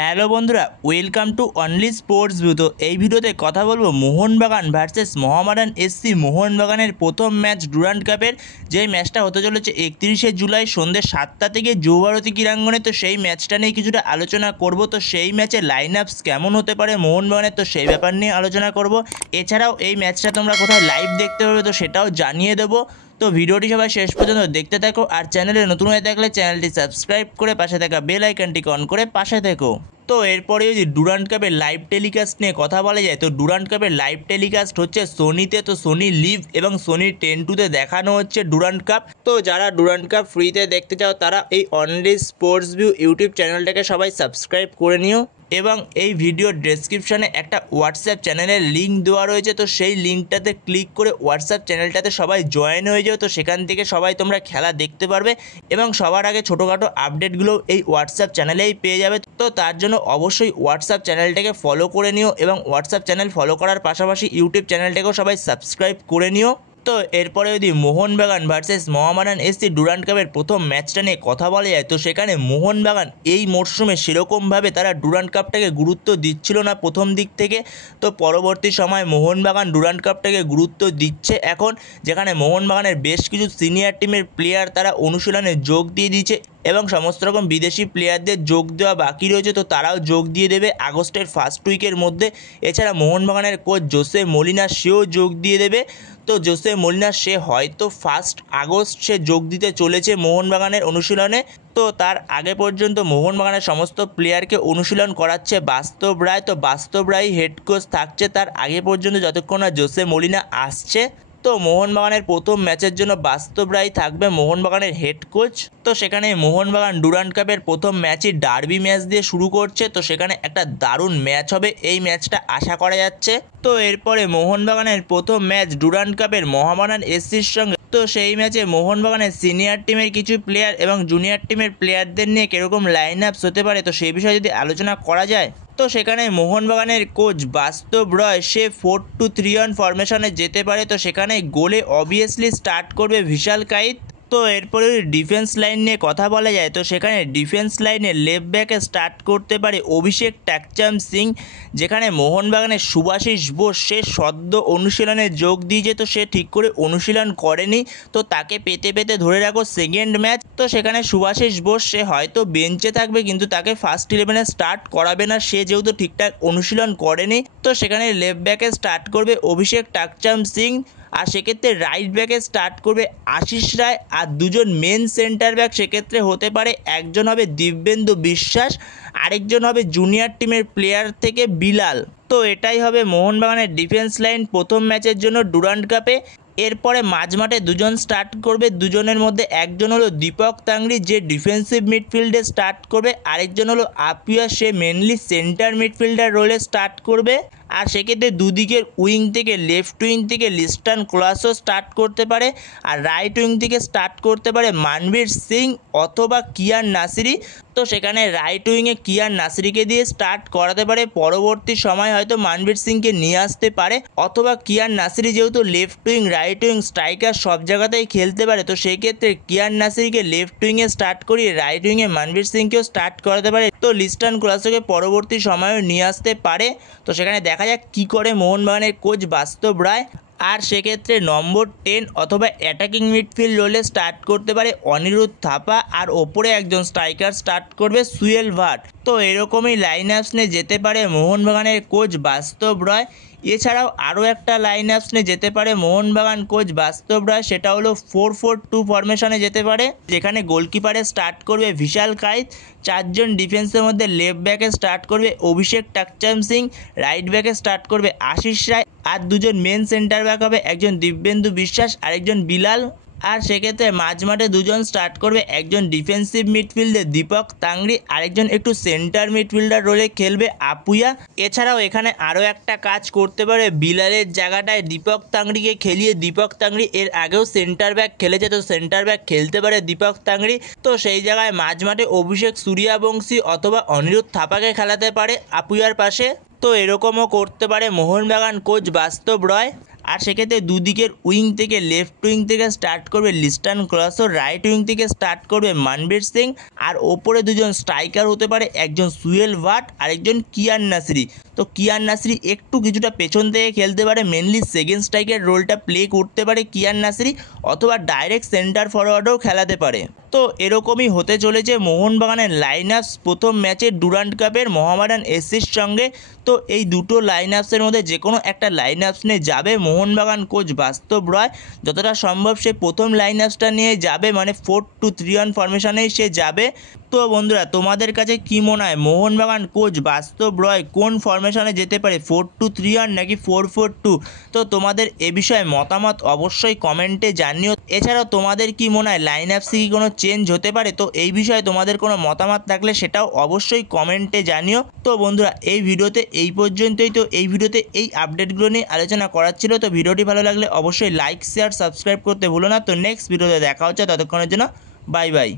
Hello বন্ধুরা, welcome to only sports view. তো এই ভিডিওতে কথা বলবো মোহনবাগান ভার্সেস মোহামেডান এসসি। মোহনবাগানের প্রথম ম্যাচ ডুরান্ড কাপের, যেই ম্যাচটা হতে চলেছে 31শে জুলাই সন্ধ্যে 7টা থেকে যুবভারতী ক্রীড়াঙ্গনে। তো সেই ম্যাচটা নিয়ে কিছুটা আলোচনা করব। তো সেই ম্যাচের লাইন আপস কেমন হতে পারে মোহনবাগানের, তো সেই ব্যাপার নিয়ে আলোচনা করব। এছাড়াও এই ম্যাচটা তোমরা কোথায় লাইভ দেখতে পারবে তো সেটাও জানিয়ে দেবো। তো ভিডিওটি সবাই শেষ পর্যন্ত দেখতে থাকো, আর চ্যানেলে নতুন হয়ে থাকলে চ্যানেলটি সাবস্ক্রাইব করে পাশে থাকা বেল আইকনটি অন করে পাশে থেকো। তো এরপরে যদি ডুরান্ড কাপের লাইভ টেলিকাস্ট নিয়ে কথা বলা যায়, তো ডুরান্ড কাপের লাইভ টেলিকাস্ট হচ্ছে সোনিতে। তো সোনি লিভ এবং সোনি 10-2-তে দেখানো হচ্ছে ডুরান্ড কাপ। তো যারা ডুরান্ড কাপ ফ্রিতে দেখতে চাও তারা এই অনলি স্পোর্টস ভিউ ইউটিউব চ্যানেলটাকে সবাই সাবস্ক্রাইব করে নিও। এবং এই ভিডিওর ডেসক্রিপশানে একটা হোয়াটসঅ্যাপ চ্যানেলের লিঙ্ক দেওয়া রয়েছে, তো সেই লিঙ্কটাতে ক্লিক করে হোয়াটসঅ্যাপ চ্যানেলটাতে সবাই জয়েন হয়ে যাও। তো সেখান থেকে সবাই তোমরা খেলা দেখতে পারবে এবং সবার আগে ছোটোখাটো আপডেটগুলো এই হোয়াটসঅ্যাপ চ্যানেলেই পেয়ে যাবে। তো তার জন্য অবশ্যই হোয়াটসঅ্যাপ চ্যানেলটাকে ফলো করে নিও এবং হোয়াটসঅ্যাপ চ্যানেল ফলো করার পাশাপাশি ইউটিউব চ্যানেলটাকেও সবাই সাবস্ক্রাইব করে নিও। তো এরপরে যদি Mohun Bagan versus Mohammedan SC Durand কাপের প্রথম ম্যাচটা নিয়ে কথা বলা যায়, তো সেখানে মোহনবাগান এই মরশুমে সেরকমভাবে তারা ডুরান্ড কাপটাকে গুরুত্ব দিচ্ছিল না প্রথম দিক থেকে। তো পরবর্তী সময় মোহনবাগান ডুরান্ড কাপটাকে গুরুত্ব দিচ্ছে এখন, যেখানে মোহনবাগানের বেশ কিছু সিনিয়র টিমের প্লেয়ার তারা অনুশীলনে যোগ দিয়ে দিচ্ছে এবং সমস্ত রকম বিদেশি প্লেয়ারদের যোগ দেওয়া বাকি রয়েছে, তো তারাও যোগ দিয়ে দেবে আগস্টের ফার্স্ট উইকের মধ্যে। এছাড়া মোহনবাগানের কোচ জোসে মলিনা সেও যোগ দিয়ে দেবে। তো জোসে মলিনা সে হয়তো 1 আগস্ট সে যোগ দিতে চলেছে মোহনবাগানের অনুশীলনে। তো তার আগে পর্যন্ত মোহনবাগানের সমস্ত প্লেয়ারকে অনুশীলন করাচ্ছে বাস্তব রায়। তো বাস্তব রায় হেড কোচ থাকছে তার আগে পর্যন্ত, যতক্ষণ না জোসে মলিনা আসছে। তো মোহনবাগানের প্রথম ম্যাচের জন্য বাস্তব রায় থাকবে মোহনবাগানের হেড কোচ। তো সেখানে মোহনবাগান ডুরান্ড কাপের প্রথম ম্যাচই ডার্বি ম্যাচ দিয়ে শুরু করছে। তো সেখানে একটা দারুণ ম্যাচ হবে, এই ম্যাচটা আশা করা যাচ্ছে। তো এরপরে মোহনবাগানের প্রথম ম্যাচ ডুরান্ড কাপের মোহামেডান এসসির সঙ্গে। তো সেই ম্যাচে মোহনবাগানের সিনিয়র টিমের কিছু প্লেয়ার এবং জুনিয়র টিমের প্লেয়ারদের নিয়ে কীরকম লাইন আপস হতে পারে, তো সেই বিষয়ে যদি আলোচনা করা যায়, তো সেখানে মোহনবাগানের কোচ বাস্তব রয় সে 4-2-3-1 ফরমেশনে যেতে পারে। তো সেখানে গোলে অবভিয়াসলি স্টার্ট করবে ভিশাল কাইত। তো এরপরে ডিফেন্স লাইন নিয়ে কথা বলা যায়, তো সেখানে ডিফেন্স লাইনে লেফট ব্যাকে স্টার্ট করতে পারে অভিষেক টাকচাম সিং, যেখানে মোহনবাগানের সুভাশিস বোস সে সদ্য অনুশীলনে যোগ দিয়েছে। তো সে ঠিক করে অনুশীলন করেনি, তো তাকে পেতে পেতে ধরে রাখো সেকেন্ড ম্যাচ। তো সেখানে সুভাশিস বোস সে হয়তো বেঞ্চে থাকবে, কিন্তু তাকে ফার্স্ট 11-এ স্টার্ট করাবে না, সে যেহেতু ঠিকঠাক অনুশীলন করেনি। তো সেখানে লেফট ব্যাকে স্টার্ট করবে অভিষেক টাকচাম সিং, আর সেক্ষেত্রে রাইট ব্যাকে স্টার্ট করবে আশিস রায়। আর দুজন মেন সেন্টার ব্যাক সেক্ষেত্রে হতে পারে, একজন হবে দিব্যেন্দু বিশ্বাস, আরেকজন হবে জুনিয়র টিমের প্লেয়ার থেকে বিলাল। তো এটাই হবে মোহনবাগানের ডিফেন্স লাইন প্রথম ম্যাচের জন্য ডুরান্ড কাপে। এরপরে মাঝমাঠে দুজন স্টার্ট করবে, দুজনের মধ্যে একজন হলো দীপক তাংড়ি যে ডিফেন্সিভ মিডফিল্ডে স্টার্ট করবে, আরেকজন হলো আপুয়া সে মেনলি সেন্টার মিডফিল্ডার রোলে স্টার্ট করবে। আর সেক্ষেত্রে দুদিকের উইং থেকে লেফট উইং থেকে লিস্টান ক্লাসও স্টার্ট করতে পারে, আর রাইট উইং থেকে স্টার্ট করতে পারে মানবীর সিং অথবা কিয়ান নাসিরি। তো সেখানে রাইট উইংয়ে কিয়ান নাসিরিকে দিয়ে স্টার্ট করাতে পারে, পরবর্তী সময় হয়তো মানবীর সিংকে নিয়ে আসতে পারে, অথবা কিয়ান নাসিরি যেহেতু left wing right wing striker সব জায়গাতেই খেলতে পারে, তো সেই ক্ষেত্রে কিয়ান নাসিরিকে লেফট উইংয়ে স্টার্ট করিয়ে রাইট উইংয়ে মানবীর সিংকেও স্টার্ট করাতে পারে। তো লিস্টান ক্লাসকে পরবর্তী সময়ও নিয়ে আসতে পারে। তো সেখানে দেখা যাক কী করে মোহনবাগানের কোচ বাস্তব রায়। আর সেক্ষেত্রে নম্বর 10 অথবা অ্যাটাকিং মিডফিল্ড রোলে স্টার্ট করতে পারে অনিরুদ্ধ থাপা, আর ওপরে একজন স্ট্রাইকার স্টার্ট করবে সুয়েল ভাট। তো এরকমই লাইন আপস নিয়ে যেতে পারে মোহনবাগানের কোচ বাস্তব রায়। এছাড়াও আরও একটা লাইন আপস নিয়ে যেতে পারে মোহনবাগান কোচ বাস্তব রায়, সেটা হলো 4-4-2 ফরমেশনে যেতে পারে, যেখানে গোলকিপারে স্টার্ট করবে ভিশাল কাইত, চারজন ডিফেন্সের মধ্যে লেফট ব্যাকে স্টার্ট করবে অভিষেক টাকচাম সিং, রাইট ব্যাকে স্টার্ট করবে আশিস রায়, আর দুজন মেন সেন্টার ব্যাক হবে একজন দিব্যেন্দু বিশ্বাস আর একজন বিলাল। আর সেক্ষেত্রে মাঝমাঠে দুজন স্টার্ট করবে, একজন ডিফেন্সিভ মিডফিল্ডে দীপক তাংড়ি, আরেকজন একটু সেন্টার মিডফিল্ডার রোলে খেলবে আপুয়া। এছাড়াও এখানে আরও একটা কাজ করতে পারে, বিলালের জায়গাটায় দীপক তাংড়িকে খেলিয়ে, দীপক তাংড়ি এর আগেও সেন্টার ব্যাক খেলেছে, তো সেন্টার ব্যাক খেলতে পারে দীপক তাংড়ি। তো সেই জায়গায় মাঝমাঠে অভিষেক সূর্যবংশী অথবা অনিরুদ্ধ থাপাকে খেলাতে পারে আপুয়ার পাশে। তো এরকমও করতে পারে মোহনবাগান কোচ বাস্তব রয়। আর সেক্ষেত্রে দুদিকের উইং থেকে লেফট উইং থেকে স্টার্ট করবে লিস্টন ক্লাসো, রাইট উইং থেকে স্টার্ট করবে মনবীর সিং, আর ওপরে দুজন স্ট্রাইকার হতে পারে, একজন সুহেল ভাট আর একজন কিয়ান নাসরি। তো কিয়ান নাসরি একটু কিছুটা পেছন থেকে খেলতে পারে, মেনলি সেকেন্ড স্ট্রাইকের রোলটা প্লে করতে পারে কিয়ান নাসরি, অথবা ডাইরেক্ট সেন্টার ফরওয়ার্ডেও খেলাতে পারে। তো এরকমই হতে চলেছে মোহনবাগানের লাইন আপস প্রথম ম্যাচে ডুরান্ড কাপের মোহামেডান এসসির সঙ্গে। তো এই দুটো লাইন আপসের মধ্যে যে কোনো একটা লাইন আপস নিয়ে যাবে মোহনবাগান কোচ বাস্তব রয়। যতটা সম্ভব সে প্রথম লাইন আপসটা নিয়ে যাবে, মানে 4-2-3-1 ফরমেশনেই সে যাবে। তো বন্ধুরা, তোমাদের কাছে কী মনে হয় মোহনবাগান কোচ বাস্তব রয় কোন ফরমেশনে যেতে পারে, 4-2-3-1 নাকি 4-4-2? তো তোমাদের এ বিষয়ে মতামত অবশ্যই কমেন্টে জানিও। এছাড়াও তোমাদের কি মনে হয় লাইন আপসে কি কোনো চেঞ্জ হতে পারে? তো এই বিষয়ে তোমাদের কোনো মতামত থাকলে সেটাও অবশ্যই কমেন্টে জানিও। তো বন্ধুরা, এই ভিডিওতে এই পর্যন্তই। তো এই ভিডিওতে এই আপডেটগুলো নিয়ে আলোচনা করার ছিল। তো ভিডিওটি ভালো লাগলে অবশ্যই লাইক, শেয়ার, সাবস্ক্রাইব করতে ভুলো না। তো নেক্সট ভিডিওতে দেখা হচ্ছে, ততক্ষণের জন্য বাই বাই।